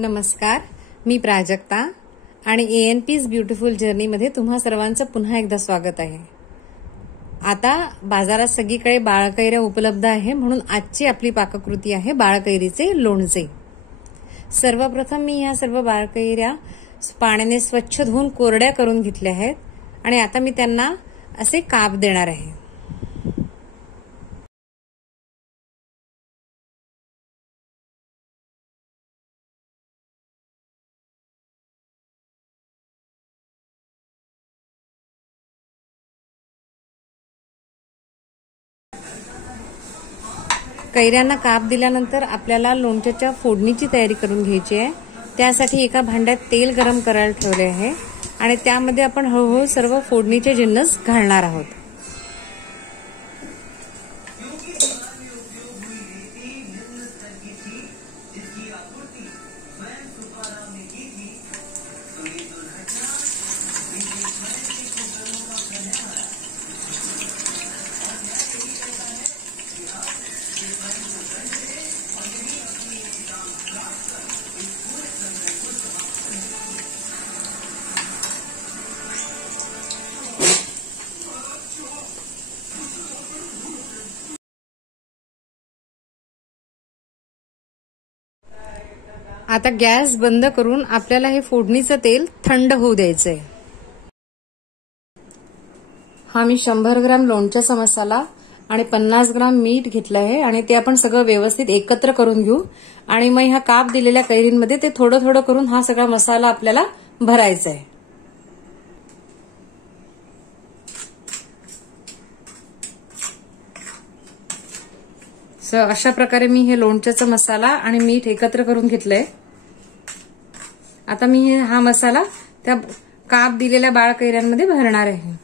नमस्कार, मी प्राजक्ता आणि ANP's beautiful जर्नीमध्ये तुम्हा सर्वांचं पुन्हा एकदा स्वागत आहे। आता बाजारात सगळीकडे बाळकैऱ्या उपलब्ध आहे, म्हणून आजची आपली पाककृती आहे बाळकैरीचे लोणचे। सर्वप्रथम मी या सर्व बाळकैऱ्या पाण्याने स्वच्छ धुवून कोरड्या करून घेतल्या आहेत आणि आता मी त्यांना असे काप देणार आहे। कैऱ्यांना काप दिल्यानंतर आपल्याला लोणच्याच्या फोडणीची तयारी करून घ्यायची आहे। त्यासाठी एका भांड्यात तेल गरम करायला ठेवले आहे आणि त्यामध्ये आपण हळूहळू सर्व फोडणीचे जिन्नस घालणार आहोत। आता गॅस बंद करून आपल्याला हे फोडणीचं तेल थंड होऊ द्यायचंय। हा मी 100 ग्रॅम लोणच्याचा मसाला आणि 50 ग्रॅम मीठ घेतलं आहे आणि ते आपण सगळं व्यवस्थित एकत्र करून घेऊ आणि मग ह्या काप दिलेल्या कैरींमध्ये ते थोडं थोडं करून हा सगळा मसाला आपल्याला भरायचा आहे। अशा प्रकारे मी हे लोणच्याचा मसाला आणि मीठ एकत्र करून घेतलंय। आता मी हा मसाला त्या काप दिलेल्या बाळकैऱ्यांमध्ये भरणार आहे।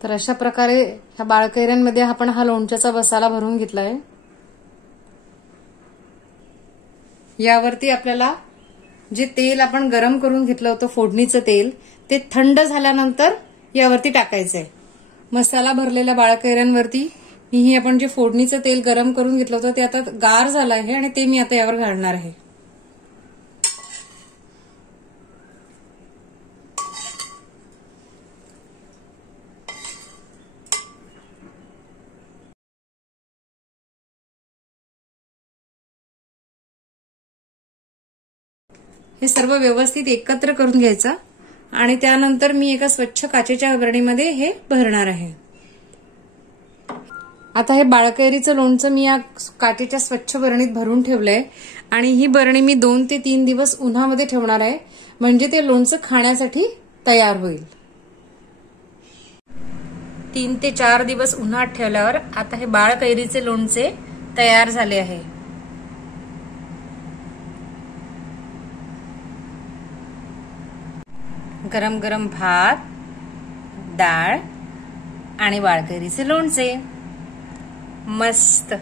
तर अशा प्रकारे ह्या बाळकैऱ्यांमध्ये आपण हा लोणच्याचा मसाला भरून घेतलाय। यावरती आपल्याला जे तेल आपण गरम करून घेतलं होतं फोडणीचं तेल, ते थंड झाल्यानंतर यावरती टाकायचंय। मसाला भरलेल्या बाळकैऱ्यांवरती ही आपण जे फोडणीचं तेल गरम करून घेतलं होतं ते आता गार झालं आहे आणि ते मी आता यावर घालणार आहे। हे सर्व व्यवस्थित एकत्र करून घ्यायचं आणि त्यानंतर मी एका स्वच्छ काचेच्या बरणीमध्ये हे भरणार आहे। आता हे बाळकैरीचं लोणचं मी या काचेच्या स्वच्छ बरणीत भरून ठेवलंय आणि ही बरणी मी 2 ते 3 दिवस उन्हामध्ये ठेवणार आहे, म्हणजे ते लोणचं खाण्यासाठी तयार होईल। 3 ते 4 दिवस उन्हात ठेवल्यावर आता हे बाळकैरीचे लोणचे तयार झाले आहे। गरम गरम भात, डाळ आणि बाळकैरीचे लोणचे, मस्त।